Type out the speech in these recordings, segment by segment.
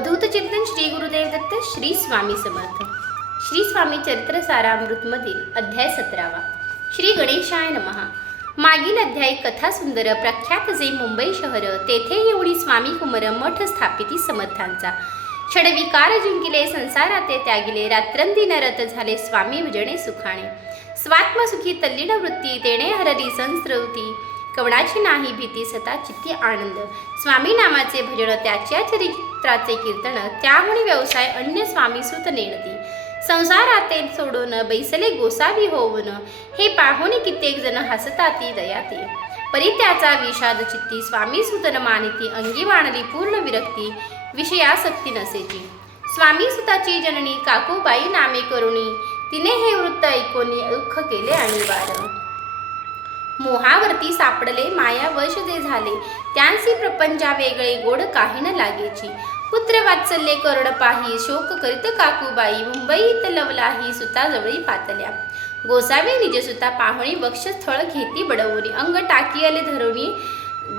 अद्भुत चिंतन श्री गुरुदेव दत्त श्री स्वामी समर्थ. श्री स्वामी चरित्र सारामृतमधील अध्याय 17. श्री गणेशाय नमः. मागील अध्याय कथा सुंदर प्रख्यात जे मुंबई शहर तेथे येऊनी स्वामी कुमार मठ स्थापिती समर्थांचा. क्षणविकार जिंकिले संसाराते त्यागिले रात्रंदिन रत झाले स्वामी भजणे सुखाणे. स्वात्मसुखी तल्लीन वृत्ती तेणे हरली संस्कृती कवणाची नाही भीती सता चित्ती आनंद. स्वामी नामाचे भजन त्याच्या चरित्राचे कीर्तन त्याहुनी व्यवसाय अन्य स्वामी सुत नेणती. संसाराते सोडून बैसले गोसावी होऊन हे पाहुणे कित्येक जण हसताती दयाते. परी त्याचा विषाद चित्ती स्वामी सुतन मानिती अंगी वाणली पूर्ण विरक्ती विषयासक्ती नसेची. स्वामी सुताची जननी काकूबाई नामे करुणी तिने हे वृत्त ऐकोनी दुःख केले अनिवार्य. मोहावरती सापडले मायावश जे झाले त्यांसी प्रपंचा वेगळे गोड काही न लागेची. पुत्र वात्सल्ये करुण पाही शोक करीत काकूबाई मुंबईत लवलाही सुताजवळी पातल्या. गोसावी निजसुता पाहुणी वक्षस्थळ घेती बडवूनी अंग टाकियले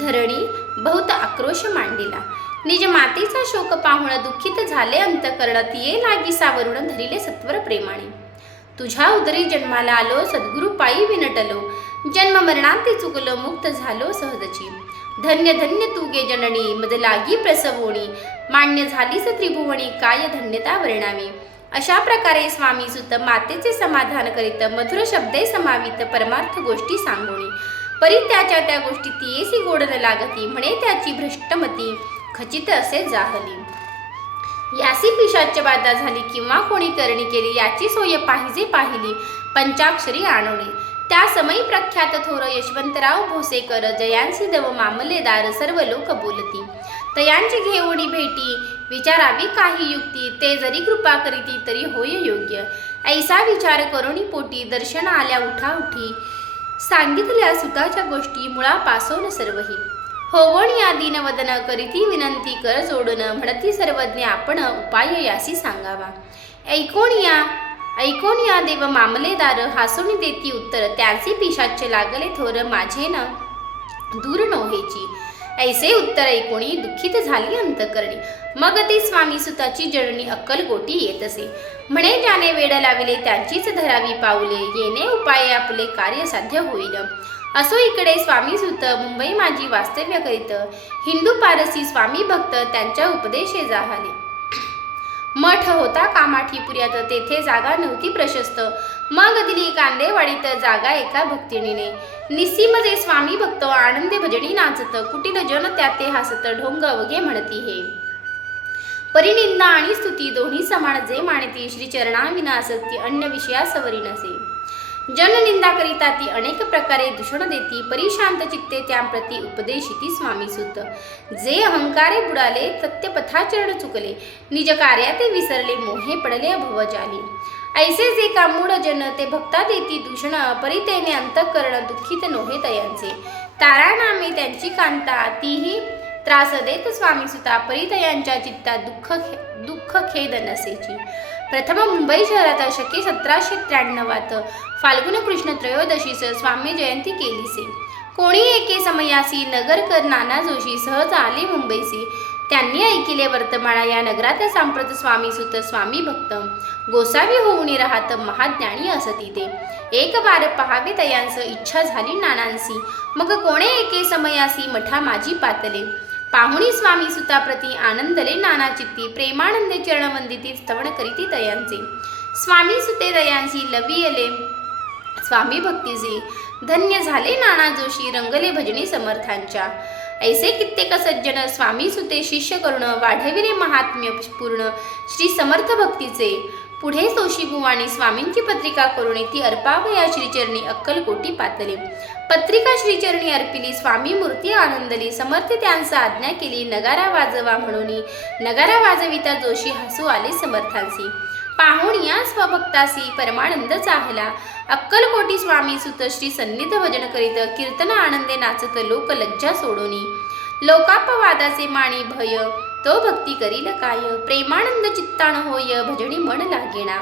धरणी बहुत आक्रोश मांडिला. निज मातेचा शोक पाहुण दुःखित झाले अंतकरण तिये लागी सावरून धरिले सत्वर प्रेमाने. तुझ्या उदरी जन्माला आलो सद्गुरु पायी विनटलो जन्म मरणांती चुकलो मुक्त झालो सहजची. धन्य धन्य तू गे जननी मद लागी प्रसवोणी मान्य झालीस त्रिभुवनी काय धन्यता वर्णावी. अशा प्रकारे स्वामी सुत मातेचे समाधान करीत मधुर शब्दे समावित परमार्थ गोष्टी सांगोणी. परी त्याच्या त्या गोष्टी तियेसी गोड न लागती म्हणे त्याची भ्रष्टमती खचित असे जाहली. यासी पिशाच्य बाधा झाली किंवा कोणी करणी केली याची सोय पाहिजे पाहिली पंचाक्षरी आणवणे. त्या समयी प्रख्यात थोर यशवंतराव भोसेकर जयांसी दव मामलेदार सर्व लोक बोलती. तयांची घेऊनी भेटी विचारावी काही युक्ती ते जरी कृपा करीती तरी होय योग्य. ऐसा विचार करुणी पोटी दर्शन आल्या उठाउठी सांगितल्या सुताच्या गोष्टी मुळापासून सर्वही. होवण या दीनवदन करीती विनंती कर जोडून म्हणती सर्वज्ञ आपण उपाय यासी सांगावा. ऐकोन या देव मामलेदार हासून देती उत्तर त्याचे पिशाच्य लागले थोर माझे न दूर नोहेची. ऐसे उत्तर ऐकोणी दुःखित झाली अंतकरणी. मग ते स्वामी सुताची जननी अक्कलकोटी येत असे म्हणे ज्याने वेड लाविले त्यांचीच धरावी पाऊले येणे उपाय आपले कार्य साध्य होईल. असो इकडे स्वामी सुत मुंबई माझी वास्तव्य करीत हिंदू पारसी स्वामी भक्त त्यांच्या उपदेशे जाहले. मठ होता कामाठीपुऱ्यात तेथे जागा नव्हती प्रशस्त. मग दिली कांदेवाडीत जागा एका भक्तिणीने. निस्सीम जे स्वामी भक्त आनंदे भजनी नाचत कुटील जन त्याते हसत ढोंग अवघे म्हणती हे. परिनिंदा आणि स्तुती दोन्ही समान जे मानती श्री चरणाविना असती अन्य विषयासवरी नसे. जननिंदा करिता ती अनेक प्रकारे दूषण देती परी शांत चित्ते त्याप्रती उपदेशिती स्वामी सुत. जे अहंकारे बुडाले सत्यपथाचरण चुकले निज कार्याते विसरले मोहे पडले भवजाली. ऐसे जे कामूढ जन ते भक्ता देती दूषण परी तेने अंतःकरण दुःखित नोहे तयांचे. तारा नामे त्यांची कांता तीही त्रास देत स्वामी सुता परी तयांच्या चित्तात दुःख खेद नसेची. प्रथम मुंबई शहरात शके 1793 फाल्गुन कृष्ण त्रयोदशीस स्वामी जयंती केलीसे. कोणी एके समयासी नगरकर नाना जोशी सहज आले मुंबईसी. त्यांनी ऐकिले वर्तमाना या नगरात सांप्रत स्वामी सुत स्वामी भक्त गोसावी होऊन राहत महाज्ञानी असती ते. एक बार पहावे तयांस इच्छा झाली नानांसी. मग कोणे एके समयासी मठा माझी पातले. पाहुणी स्वामी सुताप्रती आनंदले नाना चित्ती प्रेमानंदे चरणवंदिती स्तवन करीती तयांचे. स्वामी सुते दयांसी लवियले स्वामी भक्तीचे धन्य झाले नाना जोशी रंगले भजनी समर्थांच्या. ऐसे कित्येक सज्जन स्वामी सुते शिष्य करून वाढविले महात्म्य पूर्ण श्री समर्थ भक्तीचे. पुढे सोशी बुवाणी स्वामींची पत्रिका करून ती अर्पावया श्रीचरणी अक्कलकोटी पातले. पत्रिका श्रीचरणी अर्पिली स्वामी मूर्ती आनंदली समर्थ त्यांचा आज्ञा केली नगारा वाजवा म्हणून नगारा वाजविता जोशी हसू आले समर्थांसी. पाहुण या स्वभक्तासी परमानंद चाहला. अक्कलकोटी स्वामी सुत श्री सन्निध भजन करीत कीर्तन आनंदे नाचत लोक लज्जा सोडोनी. लोकापवादाचे माणी भय तो भक्ती करील काय प्रेमानंद चित्तान होय भजनी मन लागेना.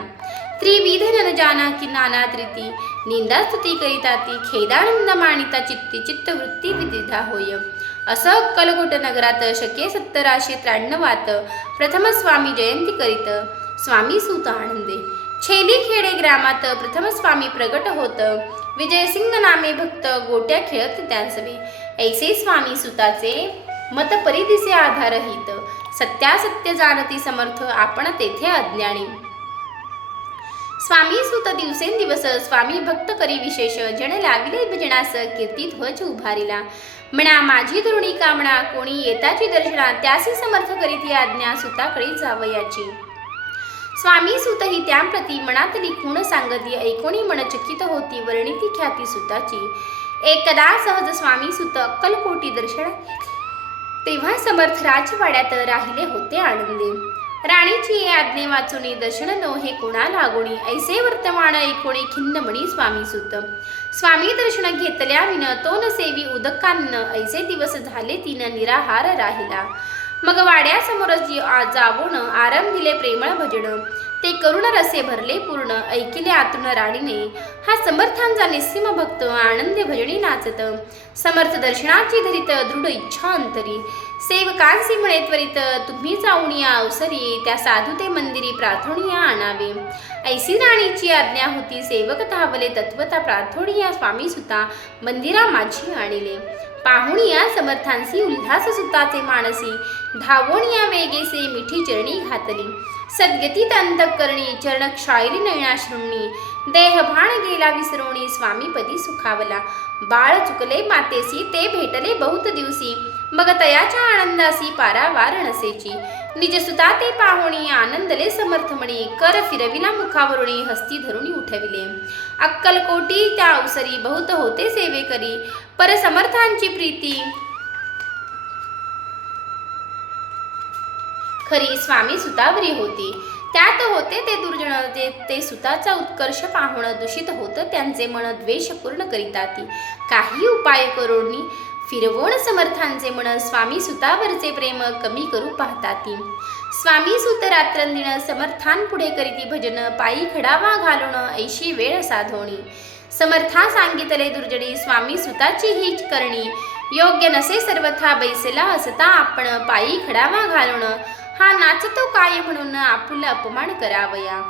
त्रिविध न जाना की नाना त्रिती निंदा स्तुती करिता ती खेदानंद मानिता चित्ती चित्तवृत्ती विदिधा होय. असं अक्कलकोट नगरात शके 1793 प्रथम स्वामी जयंती करीत स्वामी सुत आनंदे. छेली खेडे ग्रामात प्रथम स्वामी प्रगट होत. विजयसिंग नामे भक्त गोट्या खेळत त्यांसवे. ऐसे स्वामी सुताचे मत परिदिसे आधारहित. सत्यासत्य जाणती समर्थ आपण तेथे अज्ञानी. स्वामी सुत दिवसेंदिवस स्वामी भक्त करी विशेष. जन लाविले भजनास कीर्ती ध्वज उभारिला. म्हणा माझी दुर्णी कामना कोणी येताची दर्शना. त्यासी समर्थ करीत आज्ञा सुताकडे जावयाची. स्वामी सुत ही त्याप्रती मनातली खूण सांगती. ऐकोणी मन चकित होती वर्णिती ख्याती सुताची. एकदा सहज स्वामी सुत अक्कलकोटी दर्शना तेव्हा समर्थ राजवाड्यात राहिले होते आनंदे. राणीची आज्ञे वाचुनी दर्शन नोहे कोणा लागोणी. ऐसे वर्तमान ऐकोणी खिन्न मणी स्वामी सुत. स्वामी दर्शन घेतल्या विन तो न सेवी उदकान्न. ऐसे दिवस झाले तीन निराहार राहिला. मग वाड्यासमोर जावून आराम दिले प्रेमळ भजन. ते करुण रसे भरले पूर्ण. ऐकिले आतून राणीने हा समर्थांचा निस्सीम भक्त. आनंदे भजनी नाचत समर्थ दर्शनाची धरीत दृढ इच्छा अंतरी. सेवकांसी म्हणे त्वरित तुम्ही जाऊन या अवसरी. त्या साधू ते मंदिरी प्रार्थोनिया आणावे. ऐसी राणीची आज्ञा होती. सेवक धावले तत्वता प्रार्थोनिया स्वामी सुता मंदिरा माझी आणिले. पाहुणिया समर्थांसी उल्हास सुताचे मानसी. धावोनिया वेगेसे मिठी चरणी घातली. सद्गतीत अंतःकरणी चरण क्षायरी नयनाश्रुणी. देहभान गेला विसरोणी स्वामीपदी सुखावला. बाळ चुकले मातेसी ते भेटले बहुत दिवसी. मग तयाच्या आनंदासी पारावार नसेची. निजसुता ते पाहुणी आनंदले समर्थमणी. कर फिरविला मुखावरुणी हस्ती धरुणी उठविले. अक्कलकोटी त्या अवसरी बहुत होते सेवेकरी. पर समर्थांची प्रीती खरी स्वामी सुतावरी होती. त्यात होते ते दुर्जन. ते सुताचा उत्कर्ष पाहुण दूषित होत त्यांचे मन द्वेष पूर्ण करीताती. काही उपाय करोनी फिरवून समर्थांचे मन स्वामी सुतावरचे प्रेम कमी करू पाहताती. स्वामी सुत रात्रंदिन समर्थांपुढे करीती भजन. पायी खडावा घालून ऐशी वेळ साधोणी. समर्था सांगितले दुर्जनी स्वामी सुताची ही करणी. योग्य नसे सर्वथा बैसला असता आपण. पायी खडावा घालून हा नाचतो काय म्हणून आपुला अपमान करावया.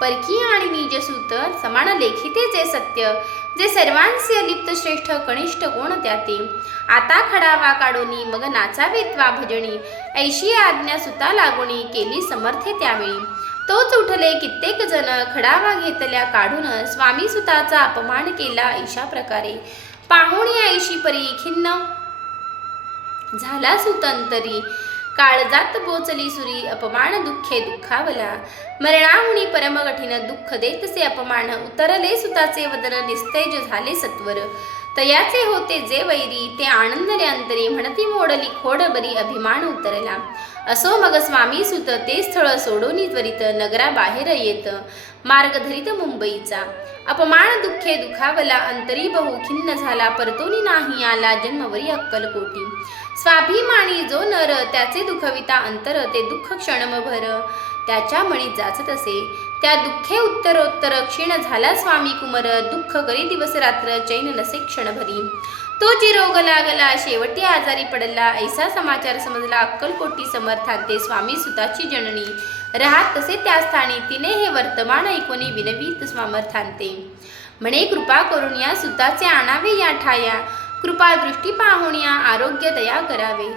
परकी आणि निजसूत समान लेखिते जे सत्य. जे सर्वांचे अलिप्त श्रेष्ठ कनिष्ठ कोण त्याते. आता खडावा काढोनी मग नाचावेत वा भजणी. ऐशी आज्ञा सुता लागोणी केली समर्थे त्यावेळी. तोच उठले कित्येक जण खडावा घेतल्या काढून. स्वामी सुताचा अपमान केला ऐशा प्रकारे. पाहुणी ऐशी परी खिन्न झाला सुतंतरी. काळजात बोचली सुरी अपमान दुःखे दुःखावला. मरणाहुनी परम कठीण दुःख देतसे अपमान. उतरले सुताचे वदन निस्तेज झाले सत्वर. तयाचे होते जे वैरी ते आनंदले अंतरी. म्हणती मोडली खोड बरी अभिमान उतरला. असो मग स्वामी सुत ते स्थळ सोडून त्वरित नगराबाहेर येत. मार्ग धरित मुंबईचा. अपमान दुःखे दुखावला अंतरी बहु खिन्न झाला. परतोनी नाही आला जन्मवरी अक्कलकोटी. स्वाभिमानी जो नर त्याचे दुखविता अंतर. ते दुःख क्षणमभर त्याच्या मणी जाचत असे. त्या दुःखे उत्तरोत्तर क्षीण झाला स्वामी कुमर. दुःख करी दिवस रात्र चैन नसे क्षणभरी. तो जी रोग लागला शेवटी आजारी पडला. ऐसा समाचार समजला अक्कलकोटी समर्थांते. स्वामी सुताची जननी राहत तसे त्या स्थानी. तिने हे वर्तमान ऐकोनी विनवीत समर्थांते. म्हणे कृपा करून या सुताचे आणावे या ठाया. कृपा दृष्टी पाहुण्या आरोग्य दया करावे.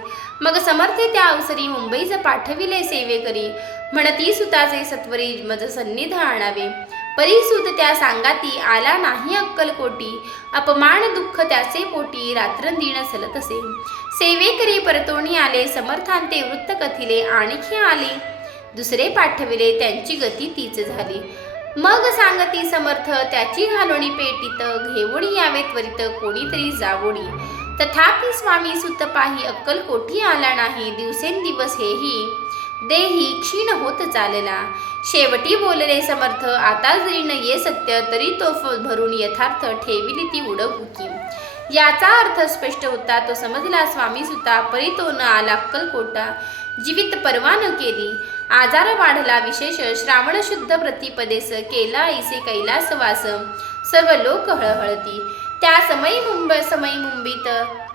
मग समर्थे त्या अवसरी मुंबईच पाठविले सेवेकरी. म्हणती सुताचे सत्वरी मज सन्निध आणावे. परिसूत त्या सांगाती आला नाही अक्कलकोटी. अपमान दुःख त्याचे पोटी रात्रंदिन सलत असे. सेवेकरी परतोणी आले समर्थांते वृत्त कथिले. आणखी आले दुसरे पाठविले त्यांची गती तीच झाली. मग सांगती समर्थ त्याची घालोणी पेटीत. घेवणी यावे त्वरित कोणीतरी जावोणी. तथापि स्वामी सुत पाही अक्कलकोटी आला नाही. दिवसेंदिवस हेही देही क्षीण होत चालला. शेवटी बोलले समर्थ आता जरी न ये सत्य तरी तो भरून यथार्थ ठेविली ती उडगुकी. याचा अर्थ स्पष्ट होता. तो समजला स्वामी सुता परी तो न आला अक्कलकोटा. जीवित परवा न केली. आजार वाढला विशेष. श्रावण शुद्ध प्रतिपदेस केला ऐसे कैलासवास. सर्व लोक हळहळती. त्या समयी मुंबईत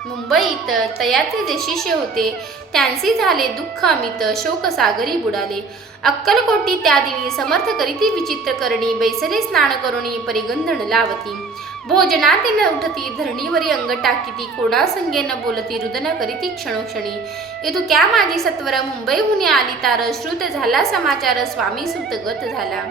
मुंबईत तयाचे जे शिष्य होते त्यांचे झाले दुःख अमित, शोक सागरी बुडाले. अक्कलकोटी त्या दिनी समर्थ करीती विचित्र करणी, बैसले स्नान करुणी परिगंधन लावती. भोजनाते न उठती, धरणीवरी अंग टाकीती, कोणा संगे न बोलती, रुदन करीती क्षणोक्षणी. येथुक्या माझी सत्वर, मुंबईहून आली तार, श्रुत झाला समाचार, स्वामी सुत गत झाला.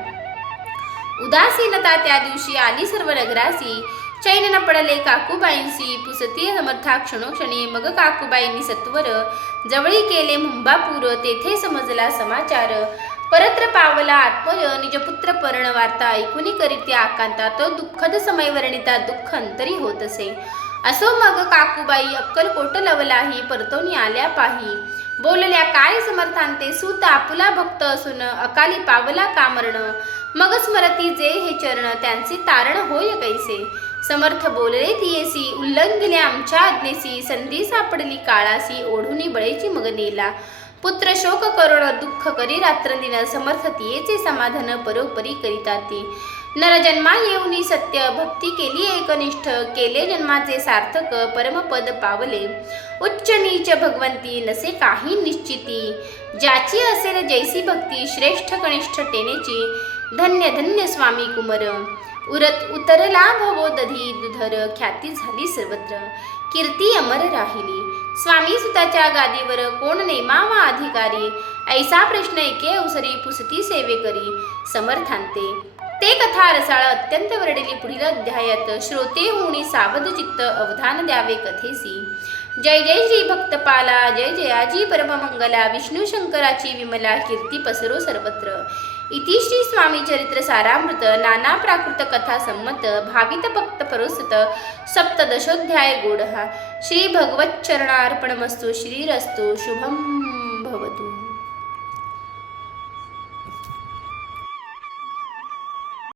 उदासीनता त्या दिवशी आली सर्व नगरासी, चैन न पडले काकूबाईंसी, पुसती समर्था क्षणोक्षणी. मग काकूबाईंनी सत्वर जवळी केले मुंबापूर, तेथे समजला समाचार. परत्र पावला आत्मय, निजपुत्र पर्ण वार्ता, ऐकुनी करीती आकांता, तो दुःखद समय वर्णिता, दुःख अंतरी होत असे. असो मग काकूबाई अक्कलकोट लवलाही, परतोनी आल्या पाही. बोलल्या काय समर्थांते, सूत आपुला भक्त असून, अकाली पावला का मरण. मग स्मरती जे हे चरण, त्यांचे तारण होय कैसे. समर्थ बोलले तियेसी, उल्लंघिले आमच्या आज्ञेसी, संधी सापडली काळासी, ओढुनी बळेची मग नेला. पुत्र शोक करुण दुःख करी रात्रंदिन, समर्थ तियेचे समाधान परोपरी करिता ती. नरजन्मा येऊनी सत्य भक्ती केली एकनिष्ठ, केले जन्माचे सार्थक परमपद पावले. उच्च नीच भगवंती नसे काही निश्चिती, ज्याची असेल जैसी भक्ती, श्रेष्ठ कनिष्ठ टेनेची. धन्य धन्य स्वामी कुमर, उतरला भवो दधी दुधर, ख्याती झाली सर्वत्र, कीर्ती अमर राहिली. स्वामी सुताच्या गादीवर कोण नेमावा अधिकारी, ऐसा प्रश्न एके अवसरी, पुसती सेवेकरी. समर्थांते ते कथा रसाळ अत्यंत वर्णिली पुढील अध्यायात. श्रोते होणी सावध चित्त, अवधान द्यावे कथेसी. जय जय श्री भक्तपाला, जय जयाजी परममंगला, विष्णू शंकराची विमला, कीर्ती पसरो सर्वत्र. इति श्री स्वामी चरित्र सारामृत, नाना प्राकृत कथा संमत, भावित भक्त परोसत, सप्तदशोध्याय गोडहा. श्री भगवत चरणार्पणमस्तु. श्रीरस्तु शुभम.